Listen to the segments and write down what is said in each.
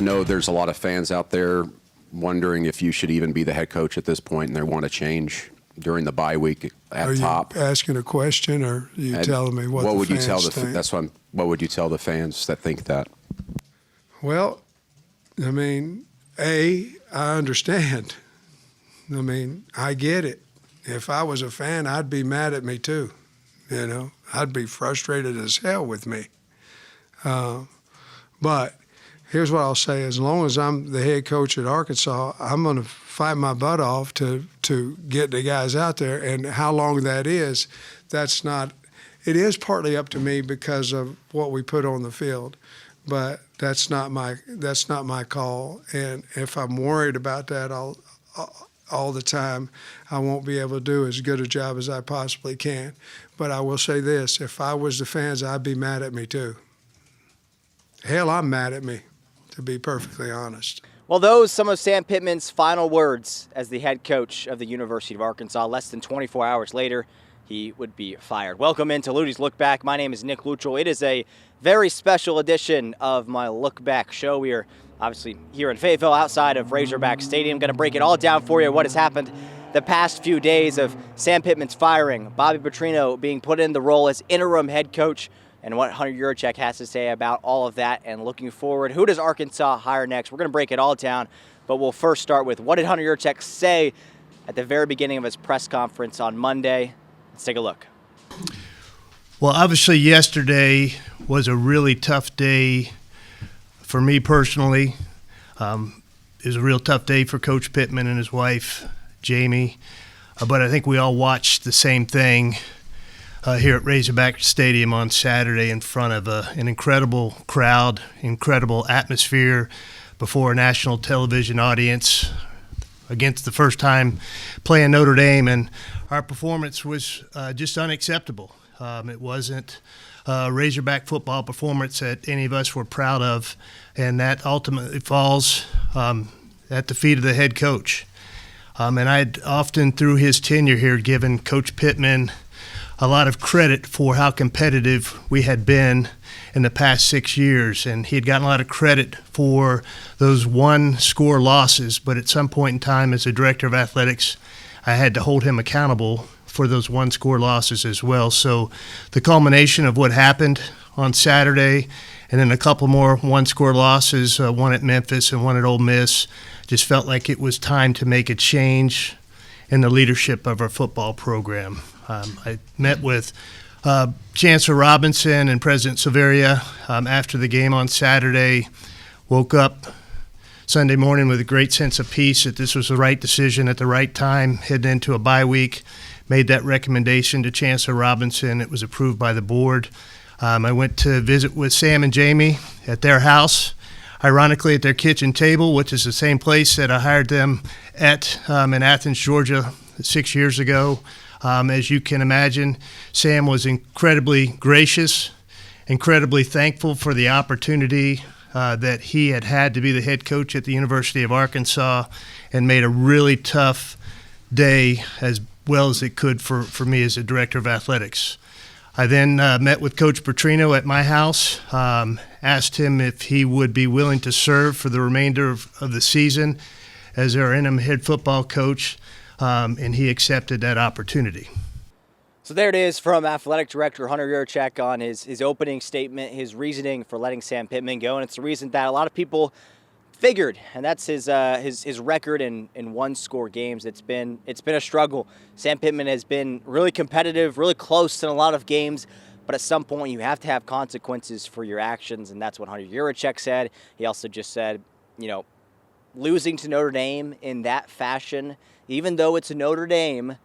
I know there's a lot of fans out there wondering if you should even be the head coach at this point, and they want to change during the bye week at top. Are you asking a question, or are you telling me what the fans think? That's what would you tell the fans that think that? Well, I mean, I understand. I mean, I get it. If I was a fan, I'd be mad at me too. You know, I'd be frustrated as hell with me. But here's what I'll say. As long as I'm the head coach at Arkansas, I'm going to fight my butt off to get the guys out there. And how long that is, it is partly up to me because of what we put on the field. But that's not my call. And if I'm worried about that all the time, I won't be able to do as good a job as I possibly can. But I will say this, if I was the fans, I'd be mad at me too. Hell, I'm mad at me, to be perfectly honest. Well, those some of Sam Pittman's final words as the head coach of the University of Arkansas. Less than 24 hours later, he would be fired. Welcome into Luttie's Look Back. My name is Nick Luttrell. It is a very special edition of my Look Back show. We are obviously here in Fayetteville outside of Razorbacks Stadium. Going to break it all down for you, what has happened the past few days of Sam Pittman's firing, Bobby Petrino being put in the role as interim head coach, and what Hunter Yurachek has to say about all of that and looking forward. Who does Arkansas hire next? We're going to break it all down, but we'll first start with what did Hunter Yurachek say at the very beginning of his press conference on Monday. Let's take a look. Well, obviously yesterday was a really tough day for me personally. It was a real tough day for Coach Pittman and his wife, Jamie. But I think we all watched the same thing here at Razorback Stadium on Saturday in front of an incredible crowd, incredible atmosphere before a national television audience against the first time playing Notre Dame. And our performance was just unacceptable. It wasn't a Razorback football performance that any of us were proud of, and that ultimately falls at the feet of the head coach. And I'd often, through his tenure here, given Coach Pittman a lot of credit for how competitive we had been in the past 6 years, and he had gotten a lot of credit for those one-score losses, but at some point in time as a director of athletics, I had to hold him accountable for those one-score losses as well. So the culmination of what happened on Saturday and then a couple more one-score losses, one at Memphis and one at Ole Miss, just felt like it was time to make a change in the leadership of our football program. I met with Chancellor Robinson and President Silveria after the game on Saturday, woke up Sunday morning with a great sense of peace that this was the right decision at the right time, heading into a bye week, made that recommendation to Chancellor Robinson. It was approved by the board. I went to visit with Sam and Jamie at their house, ironically at their kitchen table, which is the same place that I hired them at in Athens, Georgia 6 years ago. As you can imagine, Sam was incredibly gracious, incredibly thankful for the opportunity that he had to be the head coach at the University of Arkansas, and made a really tough day as well as it could for me as a director of athletics. I then met with Coach Petrino at my house, asked him if he would be willing to serve for the remainder of the season as our interim head football coach, and he accepted that opportunity. So there it is from Athletic Director Hunter Yurachek on his opening statement, his reasoning for letting Sam Pittman go, and it's the reason that a lot of people figured, and that's his record in one-score games. It's been a struggle. Sam Pittman has been really competitive, really close in a lot of games, but at some point you have to have consequences for your actions, and that's what Hunter Yurachek said. He also just said, losing to Notre Dame in that fashion, even though it's Notre Dame,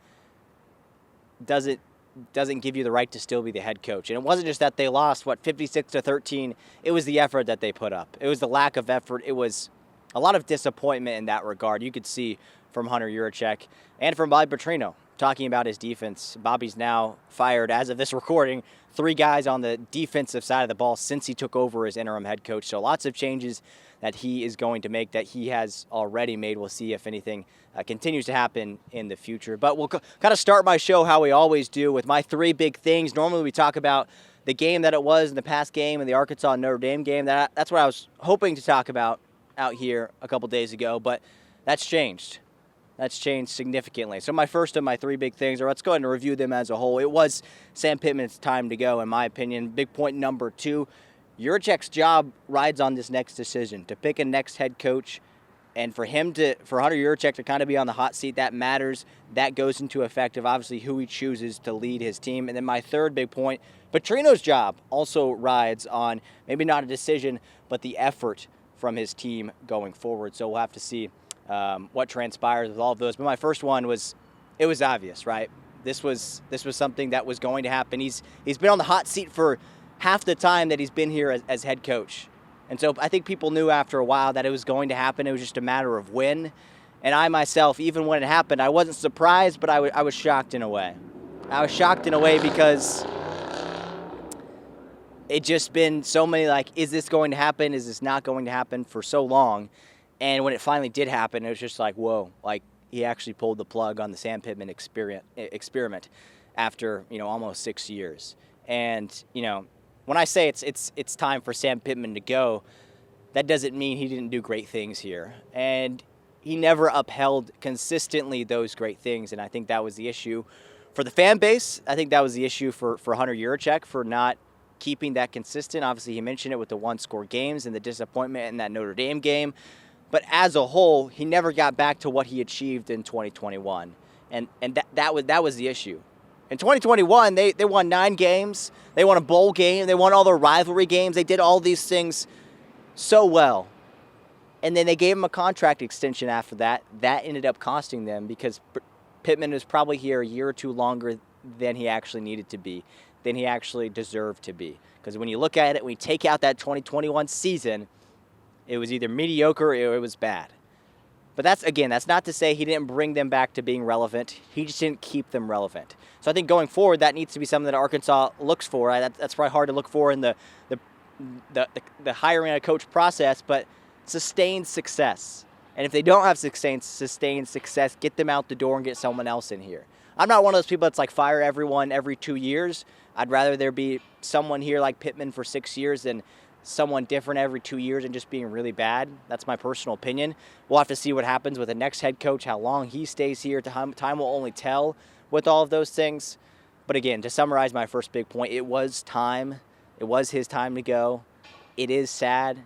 doesn't give you the right to still be the head coach. And it wasn't just that they lost, 56-13. It was the effort that they put up. It was the lack of effort. It was a lot of disappointment in that regard. You could see from Hunter Yurachek and from Bobby Petrino talking about his defense. Bobby's now fired, as of this recording, 3 guys on the defensive side of the ball since he took over as interim head coach. So lots of changes that he is going to make, that he has already made. We'll see if anything continues to happen in the future. But we'll kind of start my show how we always do with my 3 big things. Normally we talk about the game that it was in the past game and the Arkansas-Notre Dame game. That's what I was hoping to talk about out here a couple days ago, but that's changed. That's changed significantly. So my first of my three big things, or let's go ahead and review them as a whole. It was Sam Pittman's time to go, in my opinion. Big point number two, Yurachek's job rides on this next decision, to pick a next head coach. And for Hunter Yurachek to kind of be on the hot seat, that matters. That goes into effect of obviously who he chooses to lead his team. And then my third big point, Petrino's job also rides on maybe not a decision, but the effort from his team going forward. So we'll have to see what transpires with all of those. But my first one was, it was obvious, right? This was something that was going to happen. He's been on the hot seat for half the time that he's been here as head coach. And so I think people knew after a while that it was going to happen. It was just a matter of when. And I myself, even when it happened, I wasn't surprised, but I was shocked in a way. I was shocked in a way because it just been so many, like, is this going to happen? Is this not going to happen for so long? And when it finally did happen, it was just like, whoa, like he actually pulled the plug on the Sam Pittman experiment after, almost 6 years. And, when I say it's time for Sam Pittman to go, that doesn't mean he didn't do great things here. And he never upheld consistently those great things, and I think that was the issue for the fan base. I think that was the issue for Hunter Yurachek for not keeping that consistent. Obviously, he mentioned it with the one-score games and the disappointment in that Notre Dame game. But as a whole, he never got back to what he achieved in 2021, and that was the issue. In 2021, they won 9 games. They won a bowl game. They won all their rivalry games. They did all these things so well. And then they gave him a contract extension after that. That ended up costing them because Pittman was probably here a year or two longer than he actually needed to be, than he actually deserved to be. Because when you look at it, when you take out that 2021 season, it was either mediocre or it was bad. But that's not to say he didn't bring them back to being relevant. He just didn't keep them relevant. So I think going forward, that needs to be something that Arkansas looks for. That's probably hard to look for in the hiring a coach process, but sustained success. And if they don't have sustained success, get them out the door and get someone else in here. I'm not one of those people that's like fire everyone every 2 years. I'd rather there be someone here like Pittman for 6 years than someone different every 2 years and just being really bad. That's my personal opinion. We'll have to see what happens with the next head coach, how long he stays here. Time will only tell with all of those things. But again, to summarize my first big point, it was time. It was his time to go. It is sad.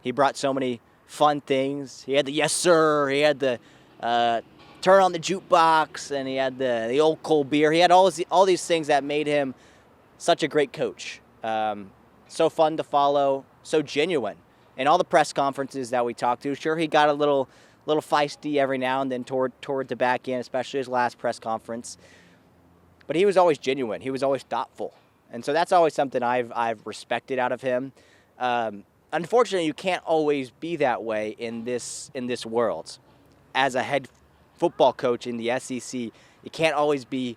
He brought so many fun things. He had the yes sir. He had the turn on the jukebox, and he had the old cold beer. He had all these things that made him such a great coach. So fun to follow, so genuine. In all the press conferences that we talked to, sure, he got a little feisty every now and then toward the back end, especially his last press conference. But he was always genuine. He was always thoughtful. And so that's always something I've respected out of him. Unfortunately, you can't always be that way in this world. As a head football coach in the SEC, you can't always be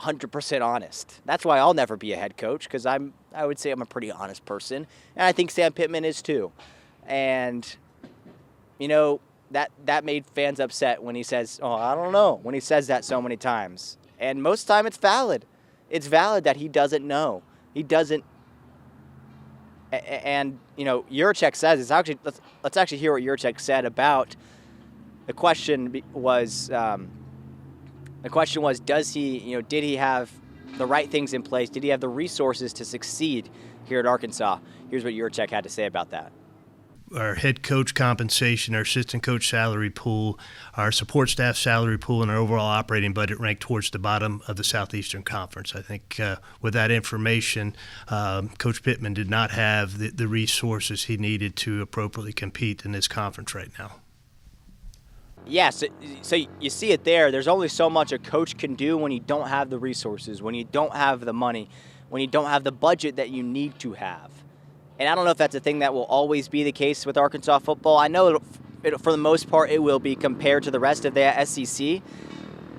100% honest. That's why I'll never be a head coach, because I would say I'm a pretty honest person, and I think Sam Pittman is too. And that made fans upset when he says, "Oh, I don't know," when he says that so many times. And most of the time, it's valid. It's valid that he doesn't know. He doesn't. And Yurachek says it's actually. Let's actually hear what Yurachek said about the question. The question was, did he have the right things in place? Did he have the resources to succeed here at Arkansas? Here's what Yurachek had to say about that. Our head coach compensation, our assistant coach salary pool, our support staff salary pool, and our overall operating budget ranked towards the bottom of the Southeastern Conference. I think with that information, Coach Pittman did not have the resources he needed to appropriately compete in this conference right now. Yes, so you see it there. There's only so much a coach can do when you don't have the resources, when you don't have the money, when you don't have the budget that you need to have. And I don't know if that's a thing that will always be the case with Arkansas football. I know for the most part it will be compared to the rest of the SEC.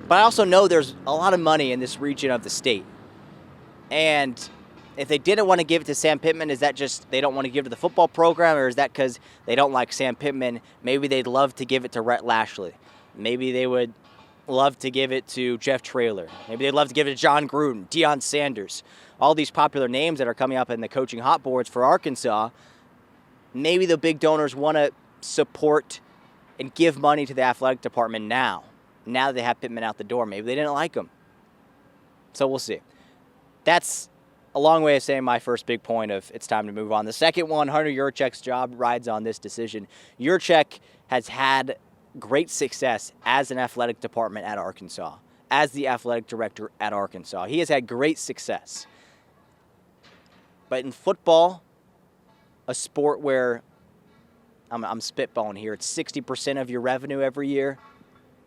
But I also know there's a lot of money in this region of the state. And if they didn't want to give it to Sam Pittman, is that just they don't want to give it to the football program, or is that because they don't like Sam Pittman? Maybe they'd love to give it to Rhett Lashley. Maybe they would love to give it to Jeff Traylor. Maybe they'd love to give it to John Gruden, Deion Sanders, all these popular names that are coming up in the coaching hot boards for Arkansas. Maybe the big donors want to support and give money to the athletic department now that they have Pittman out the door. Maybe they didn't like him. So we'll see. That's a long way of saying my first big point of it's time to move on. The second one, Hunter Yurachek's job rides on this decision. Yurachek has had great success as an athletic department at Arkansas, as the athletic director at Arkansas. He has had great success. But in football, a sport where I'm spitballing here, it's 60% of your revenue every year,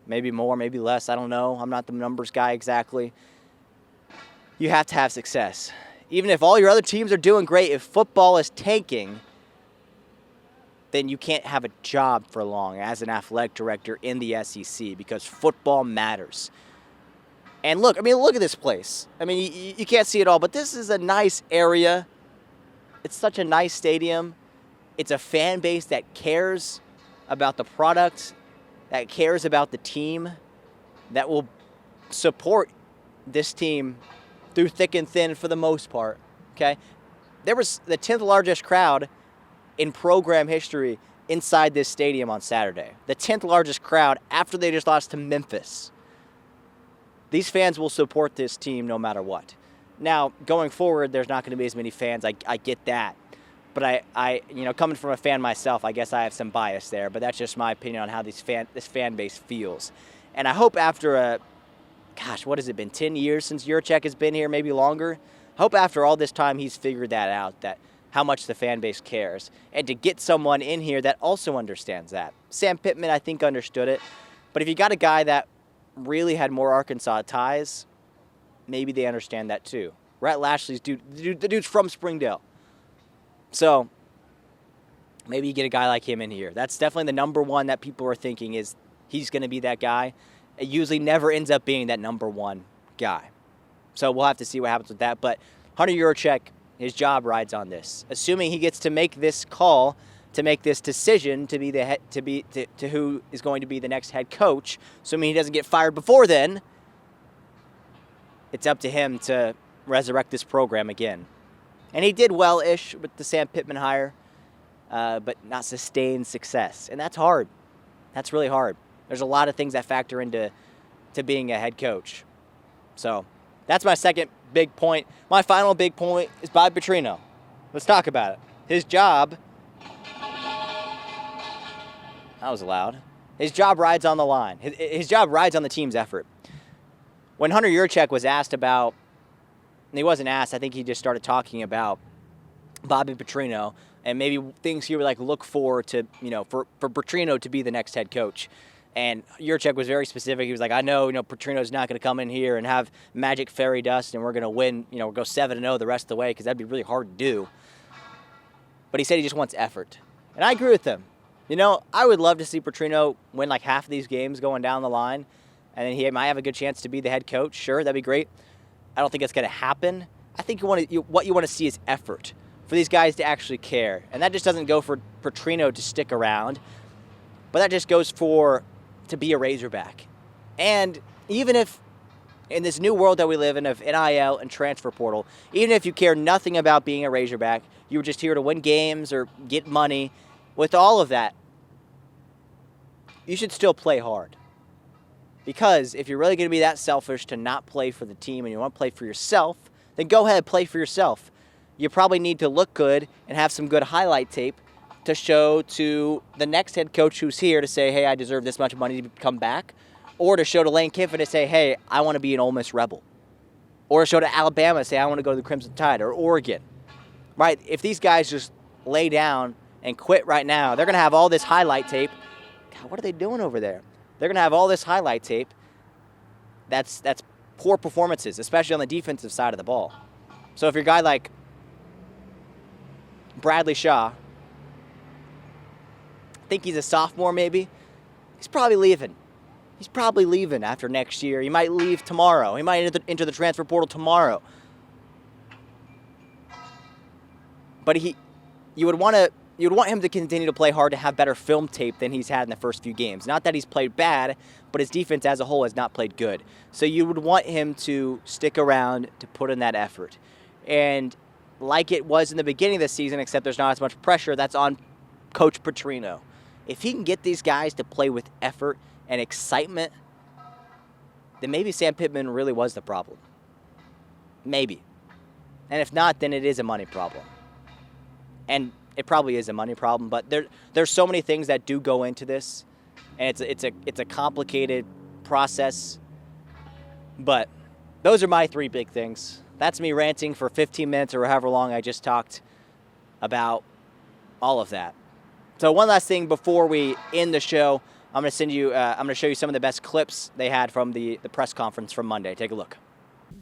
maybe more, maybe less, I don't know. I'm not the numbers guy exactly. You have to have success. Even if all your other teams are doing great, if football is tanking, then you can't have a job for long as an athletic director in the SEC because football matters. And look at this place. I mean, you can't see it all, but this is a nice area. It's such a nice stadium. It's a fan base that cares about the product, that cares about the team, that will support this team through thick and thin for the most part, okay? There was the 10th largest crowd in program history inside this stadium on Saturday. The 10th largest crowd after they just lost to Memphis. These fans will support this team no matter what. Now, going forward, there's not going to be as many fans. I get that. But I coming from a fan myself, I guess I have some bias there. But that's just my opinion on how this fan base feels. And I hope after what has it been, 10 years since Yurachek has been here, maybe longer? I hope after all this time he's figured that out, that how much the fan base cares. And to get someone in here that also understands that. Sam Pittman, I think, understood it. But if you got a guy that really had more Arkansas ties, maybe they understand that too. Rhett Lashley's the dude's from Springdale. So maybe you get a guy like him in here. That's definitely the number one that people are thinking is he's going to be that guy. It usually never ends up being that number one guy. So we'll have to see what happens with that. But Hunter Yurachek, his job rides on this. Assuming he gets to make this call, to make this decision to be to who is going to be the next head coach, assuming he doesn't get fired before then, it's up to him to resurrect this program again. And he did well-ish with the Sam Pittman hire, but not sustain success. And that's hard. That's really hard. There's a lot of things that factor into being a head coach. So that's my second big point. My final big point is Bobby Petrino. Let's talk about it. His job, that was loud. His job rides on the line. His job rides on the team's effort. When Hunter Yurachek was asked about, and he wasn't asked, I think he just started talking about Bobby Petrino and maybe things he would look for to, for Petrino to be the next head coach. And Yurachek was very specific. He was like, I know, Petrino's not going to come in here and have magic fairy dust and we're going to win, go 7-0 the rest of the way because that'd be really hard to do. But he said he just wants effort. And I agree with him. I would love to see Petrino win half of these games going down the line and then he might have a good chance to be the head coach. Sure, that'd be great. I don't think it's going to happen. I think what you want to see is effort for these guys to actually care. And that just doesn't go for Petrino to stick around, but that just goes to be a Razorback. And even if in this new world that we live in of NIL and transfer portal, even if you care nothing about being a Razorback, you were just here to win games or get money, with all of that, you should still play hard. Because if you're really going to be that selfish to not play for the team and you want to play for yourself, then go ahead and play for yourself. You probably need to look good and have some good highlight tape to show to the next head coach who's here to say, hey, I deserve this much money to come back. Or to show to Lane Kiffin to say, hey, I want to be an Ole Miss Rebel. Or to show to Alabama, say, I want to go to the Crimson Tide. Or Oregon. Right? If these guys just lay down and quit right now, they're going to have all this highlight tape. God, what are they doing over there? They're going to have all this highlight tape. That's poor performances, especially on the defensive side of the ball. So if you're a guy like Bradley Shaw, I think he's a sophomore maybe, he's probably leaving. He's probably leaving after next year. He might leave tomorrow. He might enter the transfer portal tomorrow. But you would want him to continue to play hard to have better film tape than he's had in the first few games. Not that he's played bad, but his defense as a whole has not played good. So you would want him to stick around to put in that effort. And like it was in the beginning of the season, except there's not as much pressure, that's on Coach Petrino. if he can get these guys to play with effort and excitement, then maybe Sam Pittman really was the problem. Maybe. And if not, then it is a money problem. And it probably is a money problem, but there's so many things that do go into this, and it's a complicated process. But those are my 3 big things. That's me ranting for 15 minutes or however long I just talked about all of that. So one last thing before we end the show, I'm going to show you some of the best clips they had from the press conference from Monday. Take a look.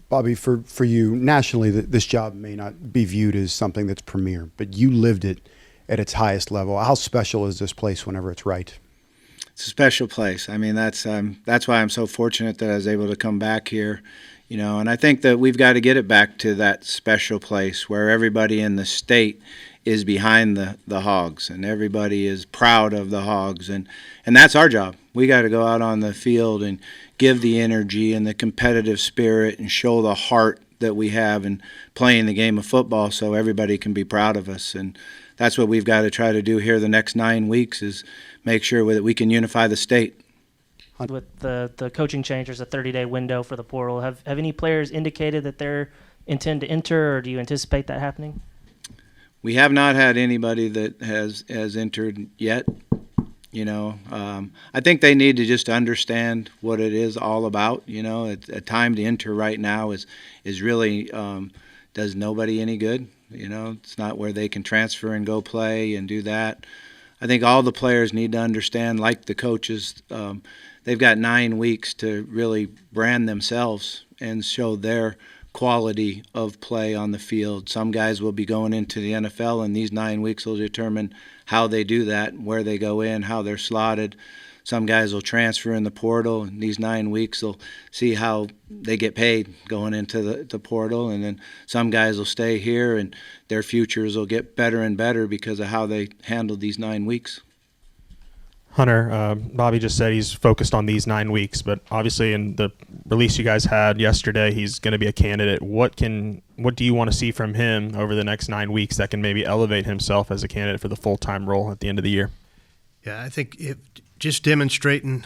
Bobby, for you, nationally, this job may not be viewed as something that's premier, but you lived it at its highest level. How special is this place whenever it's right? It's a special place. I mean, that's why I'm so fortunate that I was able to come back here, and I think that we've got to get it back to that special place where everybody in the state is behind the Hogs and everybody is proud of the Hogs, and that's our job. We got to go out on the field and give the energy and the competitive spirit and show the heart that we have in playing the game of football so everybody can be proud of us. And that's what we've got to try to do here the next 9 weeks is make sure that we can unify the state. With the coaching change, there's a 30-day window for the portal. Have any players indicated that they're intend to enter, or do you anticipate that happening? We have not had anybody that has entered yet. I think they need to just understand what it is all about. A time to enter right now is really does nobody any good. It's not where they can transfer and go play and do that. I think all the players need to understand, like the coaches, they've got 9 weeks to really brand themselves and show their quality of play on the field. Some guys will be going into the NFL, and these 9 weeks will determine how they do that, where they go in, how they're slotted. Some guys will transfer in the portal, and these 9 weeks will see how they get paid going into the portal. And then some guys will stay here, and their futures will get better and better because of how they handled these 9 weeks. Hunter, Bobby just said he's focused on these 9 weeks, but obviously in the release you guys had yesterday, he's going to be a candidate. What do you want to see from him over the next 9 weeks that can maybe elevate himself as a candidate for the full-time role at the end of the year? Yeah, I think just demonstrating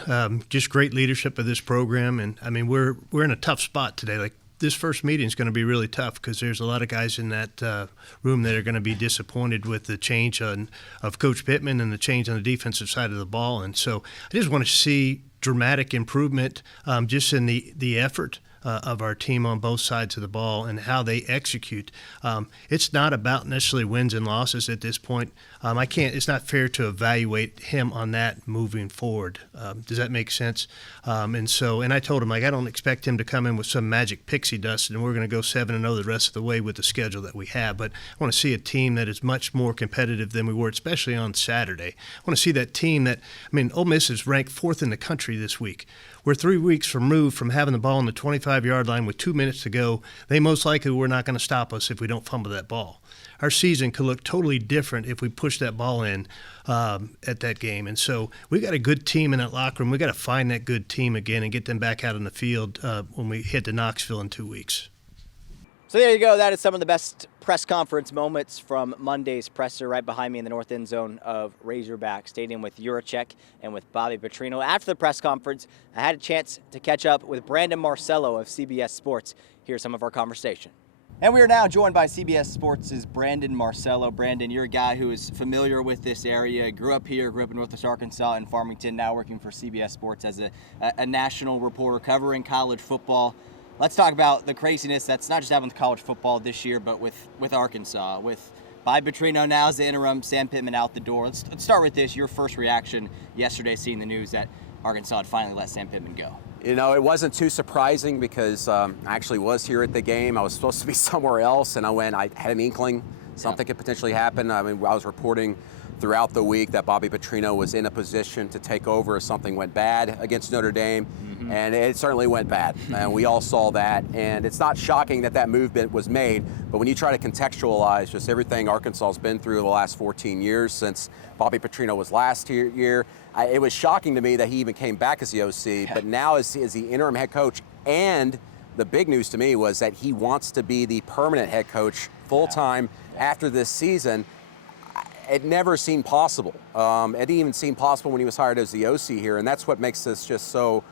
just great leadership of this program, and I mean we're in a tough spot today. Like this first meeting is going to be really tough because there's a lot of guys in that room that are going to be disappointed with the change of Coach Pittman and the change on the defensive side of the ball. And so I just want to see dramatic improvement just in the effort of our team on both sides of the ball and how they execute. It's not about necessarily wins and losses at this point. It's not fair to evaluate him on that moving forward. Does that make sense? And I told him, I don't expect him to come in with some magic pixie dust and we're going to go 7-0 the rest of the way with the schedule that we have. But I want to see a team that is much more competitive than we were, especially on Saturday. I want to see that team Ole Miss is ranked 4th in the country this week. We're 3 weeks removed from having the ball on the 25-yard line with 2 minutes to go. They most likely were not going to stop us if we don't fumble that ball. Our season could look totally different if we push that ball in at that game. And so we got a good team in that locker room. We got to find that good team again and get them back out on the field when we head to Knoxville in 2 weeks. So there you go. That is some of the best press conference moments from Monday's presser. Right behind me in the north end zone of Razorback Stadium with Yurachek and with Bobby Petrino. After the press conference, I had a chance to catch up with Brandon Marcello of CBS Sports. Here's some of our conversation. And we are now joined by CBS Sports' Brandon Marcello. Brandon, you're a guy who is familiar with this area, grew up here, grew up in Northwest Arkansas and Farmington, now working for CBS Sports as a national reporter covering college football. Let's talk about the craziness that's not just happening with college football this year, but with Arkansas. With Bobby Petrino now as the interim, Sam Pittman out the door. Let's start with this. Your first reaction yesterday seeing the news that Arkansas had finally let Sam Pittman go. It wasn't too surprising because I actually was here at the game. I was supposed to be somewhere else, and I had an inkling something could potentially happen. I was reporting throughout the week that Bobby Petrino was in a position to take over if something went bad against Notre Dame, and it certainly went bad. And we all saw that, and it's not shocking that movement was made, but when you try to contextualize just everything Arkansas's been through the last 14 years since Bobby Petrino was last year, it was shocking to me that he even came back as the OC, but now as the interim head coach, and the big news to me was that he wants to be the permanent head coach full-time after this season. it never seemed possible. It didn't even seem possible when he was hired as the OC here, and that's what makes this just so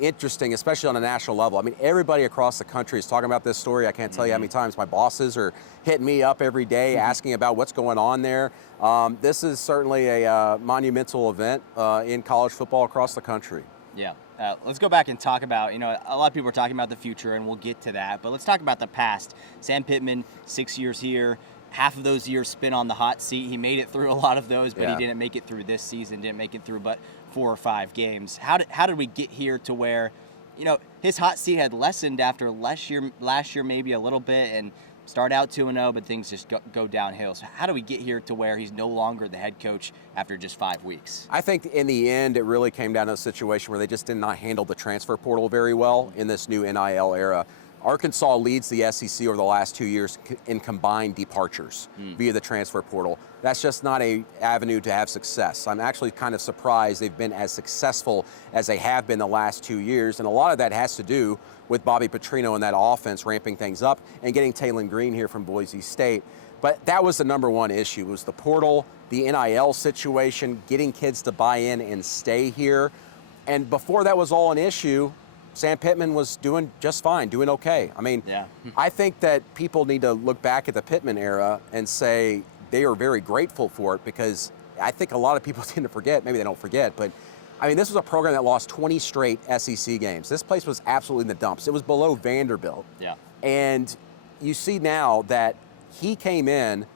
interesting, especially on a national level. I mean, everybody across the country is talking about this story. I can't tell you how many times my bosses are hitting me up every day asking about what's going on there. This is certainly a monumental event in college football across the country. Yeah. Let's go back and talk about, a lot of people are talking about the future, and we'll get to that. But let's talk about the past. Sam Pittman, 6 years here. Half of those years spent on the hot seat. He made it through a lot of those, but he didn't make it through this season, didn't make it through but 4 or 5 games. How did we get here to where, his hot seat had lessened after last year maybe a little bit, and start out 2-0, but things just go downhill. So how do we get here to where he's no longer the head coach after just 5 weeks? I think in the end, it really came down to a situation where they just did not handle the transfer portal very well in this new NIL era. Arkansas leads the SEC over the last 2 years in combined departures via the transfer portal. That's just not an avenue to have success. I'm actually kind of surprised they've been as successful as they have been the last 2 years, and a lot of that has to do with Bobby Petrino and that offense ramping things up and getting Taylon Green here from Boise State. But that was the number one issue, was the portal, the NIL situation, getting kids to buy in and stay here. And before that was all an issue, Sam Pittman was doing just fine, doing okay. I mean, I think that people need to look back at the Pittman era and say they are very grateful for it, because I think a lot of people tend to forget, maybe they don't forget, but I mean, this was a program that lost 20 straight SEC games. This place was absolutely in the dumps. It was below Vanderbilt. Yeah. And you see now that he came in,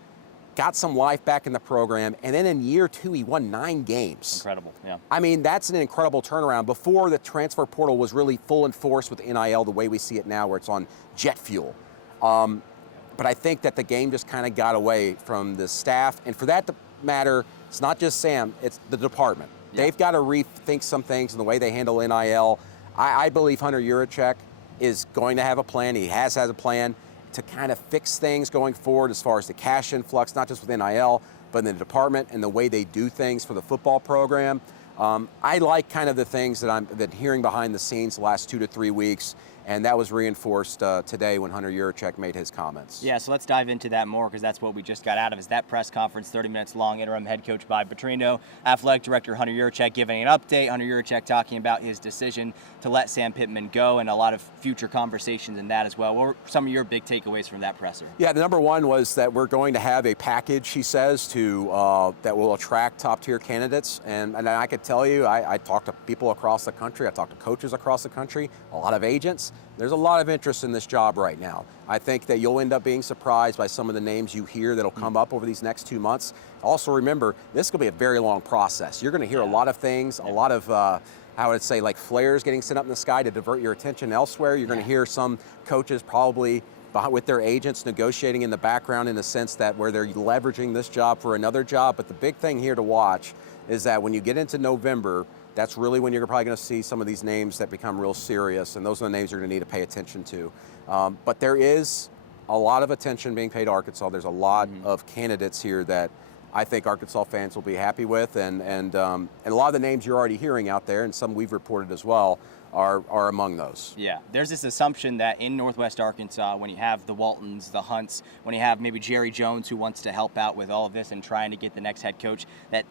got some life back in the program, and then in year 2, he won 9 games. Incredible, yeah. I mean, that's an incredible turnaround before the transfer portal was really full in force with NIL the way we see it now, where it's on jet fuel. But I think that the game just kind of got away from the staff. And for that to matter, it's not just Sam, it's the department. Yeah. They've got to rethink some things in the way they handle NIL. I believe Hunter Yurachek is going to have a plan. He has had a plan to kind of fix things going forward as far as the cash influx, not just with NIL, but in the department and the way they do things for the football program. I like kind of the things that I've been hearing behind the scenes the last 2 to 3 weeks, and that was reinforced today when Hunter Yurachek made his comments. Yeah, so let's dive into that more, because that's what we just got out of, is that press conference, 30 minutes long, interim head coach by Petrino, athletic director Hunter Yurachek giving an update, Hunter Yurachek talking about his decision to let Sam Pittman go, and a lot of future conversations in that as well. What were some of your big takeaways from that presser? Yeah, the number one was that we're going to have a package, he says, to that will attract top-tier candidates, and I could tell you, I talked to people across the country, I talked to coaches across the country, a lot of agents. There's a lot of interest in this job right now. I think that you'll end up being surprised by some of the names you hear that'll come up over these next 2 months. Also remember, this is going to be a very long process. You're going to hear a lot of things, a lot of, I would say, like flares getting sent up in the sky to divert your attention elsewhere. You're going to hear some coaches probably with their agents negotiating in the background, in the sense that where they're leveraging this job for another job. But the big thing here to watch is that when you get into November, that's really when you're probably going to see some of these names that become real serious, and those are the names you're going to need to pay attention to. But there is a lot of attention being paid to Arkansas. There's a lot of candidates here that I think Arkansas fans will be happy with, and a lot of the names you're already hearing out there, and some we've reported as well, are among those. Yeah, there's this assumption that in Northwest Arkansas, when you have the Waltons, the Hunts, when you have maybe Jerry Jones who wants to help out with all of this and trying to get the next head coach, that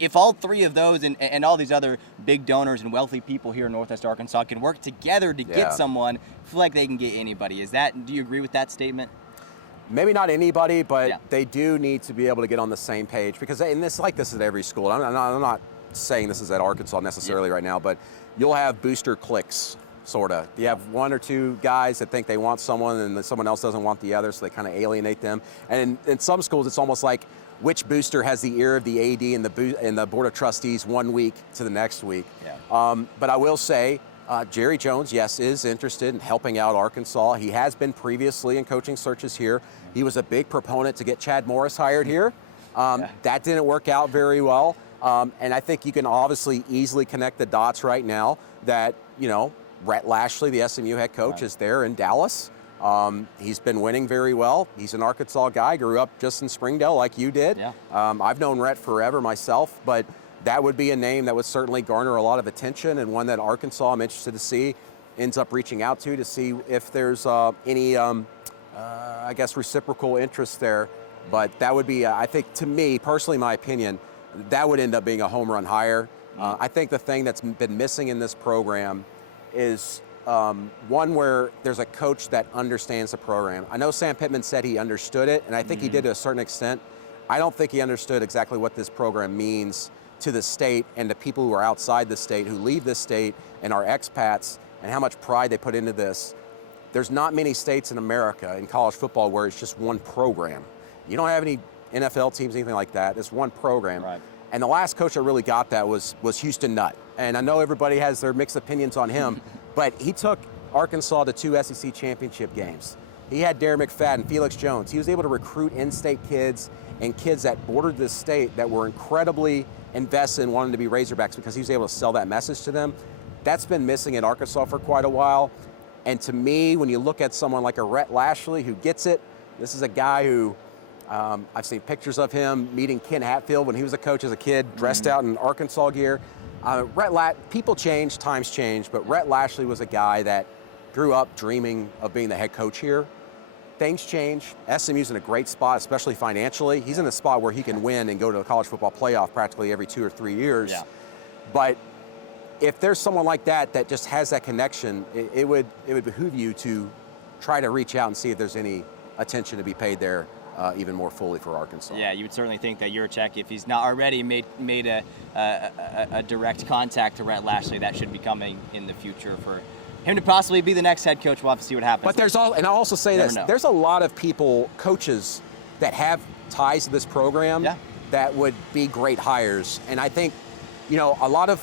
if all 3 of those and all these other big donors and wealthy people here in Northwest Arkansas can work together to get someone, I feel like they can get anybody. Do you agree with that statement? Maybe not anybody, but they do need to be able to get on the same page, because this is at every school. I'm not saying this is at Arkansas necessarily right now, but you'll have booster cliques, sort of. You have 1 or 2 guys that think they want someone and then someone else doesn't want the other, so they kind of alienate them. And in some schools, it's almost like which booster has the ear of the AD and the Board of Trustees 1 week to the next week. Yeah. But I will say, Jerry Jones, yes, is interested in helping out Arkansas. He has been previously in coaching searches here. He was a big proponent to get Chad Morris hired here. That didn't work out very well. And I think you can obviously easily connect the dots right now that, Rhett Lashley, the SMU head coach, is there in Dallas. He's been winning very well. He's an Arkansas guy, grew up just in Springdale like you did. Yeah. I've known Rhett forever myself, but that would be a name that would certainly garner a lot of attention, and one that Arkansas, I'm interested to see, ends up reaching out to see if there's any, reciprocal interest there. But that would be, I think, to me, personally, my opinion, that would end up being a home run hire. I think the thing that's been missing in this program is one where there's a coach that understands the program. I know Sam Pittman said he understood it, and I think he did to a certain extent. I don't think he understood exactly what this program means to the state and the people who are outside the state, who leave this state and are expats, and how much pride they put into this. There's not many states in America in college football where it's just one program. You don't have any NFL teams, anything like that. It's one program. Right. And the last coach that really got that was Houston Nutt. And I know everybody has their mixed opinions on him, but he took Arkansas to 2 SEC championship games. He had Darren McFadden, Felix Jones. He was able to recruit in-state kids and kids that bordered this state that were incredibly invested in wanting to be Razorbacks because he was able to sell that message to them. That's been missing in Arkansas for quite a while. And to me, when you look at someone like a Rhett Lashley who gets it, this is a guy who I've seen pictures of him meeting Ken Hatfield when he was a coach as a kid, dressed out in Arkansas gear. People change, times change, but Rhett Lashley was a guy that grew up dreaming of being the head coach here. Things change. SMU's in a great spot, especially financially. He's in a spot where he can win and go to the college football playoff practically every 2 or 3 years. Yeah. But if there's someone like that that just has that connection, it would behoove you to try to reach out and see if there's any attention to be paid there even more fully for Arkansas. Yeah, you would certainly think that Yurachek, if he's not already made a direct contact to Rhett Lashley, that should be coming in the future for him to possibly be the next head coach. We'll have to see what happens. But and I'll also say this, there's a lot of coaches that have ties to this program that would be great hires. And I think, a lot of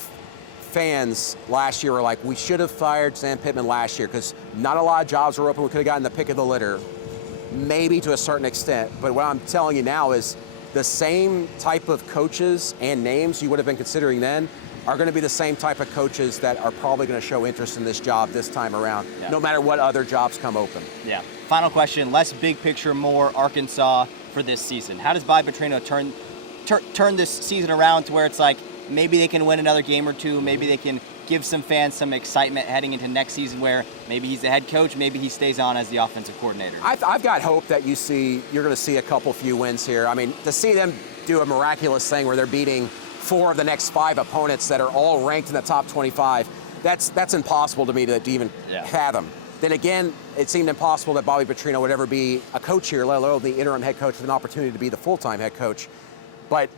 fans last year were like, we should have fired Sam Pittman last year because not a lot of jobs were open. We could have gotten the pick of the litter, maybe to a certain extent. But what I'm telling you now is the same type of coaches and names you would have been considering then are going to be the same type of coaches that are probably going to show interest in this job this time around, no matter what other jobs come open. Yeah. Final question, less big picture, more Arkansas for this season. How does Bobby Petrino turn this season around to where it's like maybe they can win another game or two, maybe they can give some fans some excitement heading into next season where maybe he's the head coach, maybe he stays on as the offensive coordinator? I've got hope that you're going to see a few wins here. I mean, to see them do a miraculous thing where they're beating 4 of the next 5 opponents that are all ranked in the top 25, that's impossible to me to even fathom. Then again, it seemed impossible that Bobby Petrino would ever be a coach here, let alone the interim head coach with an opportunity to be the full-time head coach. But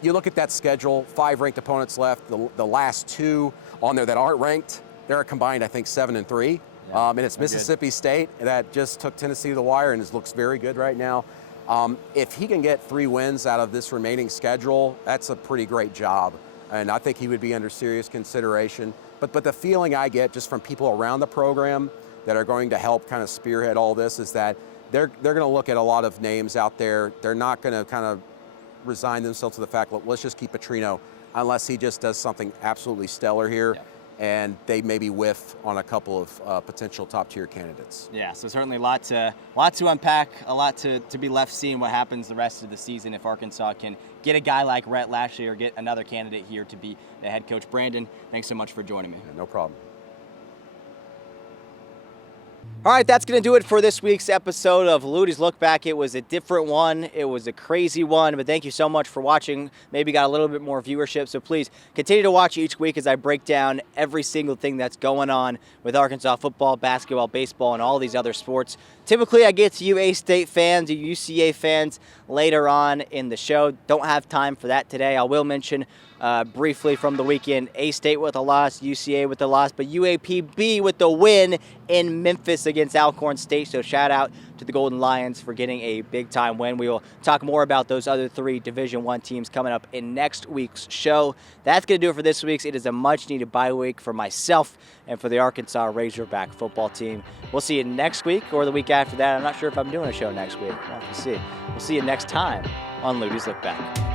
you look at that schedule, 5 ranked opponents left. The last 2 on there that aren't ranked, they're combined, I think, 7-3. And it's Mississippi State that just took Tennessee to the wire and looks very good right now. If he can get 3 wins out of this remaining schedule, that's a pretty great job. And I think he would be under serious consideration. But the feeling I get just from people around the program that are going to help kind of spearhead all this is that they're going to look at a lot of names out there. They're not going to kind of resign themselves to the fact, look, let's just keep Petrino unless he just does something absolutely stellar here. And they maybe whiff on a couple of potential top-tier candidates. Yeah, so certainly a lot to unpack, a lot to be left seeing what happens the rest of the season if Arkansas can get a guy like Rhett Lashley or get another candidate here to be the head coach. Brandon, thanks so much for joining me. Yeah, no problem. All right, that's going to do it for this week's episode of Luttie's Look Back. It was a different one. It was a crazy one, but thank you so much for watching. Maybe got a little bit more viewership, so please continue to watch each week as I break down every single thing that's going on with Arkansas football, basketball, baseball, and all these other sports. Typically, I get to you A-State fans, you UCA fans later on in the show. Don't have time for that today. I will mention briefly from the weekend, A-State with a loss, UCA with a loss, but UAPB with the win in Memphis against Alcorn State. So shout out to the Golden Lions for getting a big-time win. We will talk more about those other 3 Division I teams coming up in next week's show. That's going to do it for this week's. It is a much-needed bye week for myself and for the Arkansas Razorback football team. We'll see you next week or the week after that. I'm not sure if I'm doing a show next week. We'll have to see. We'll see you next time on Luttie's Look Back.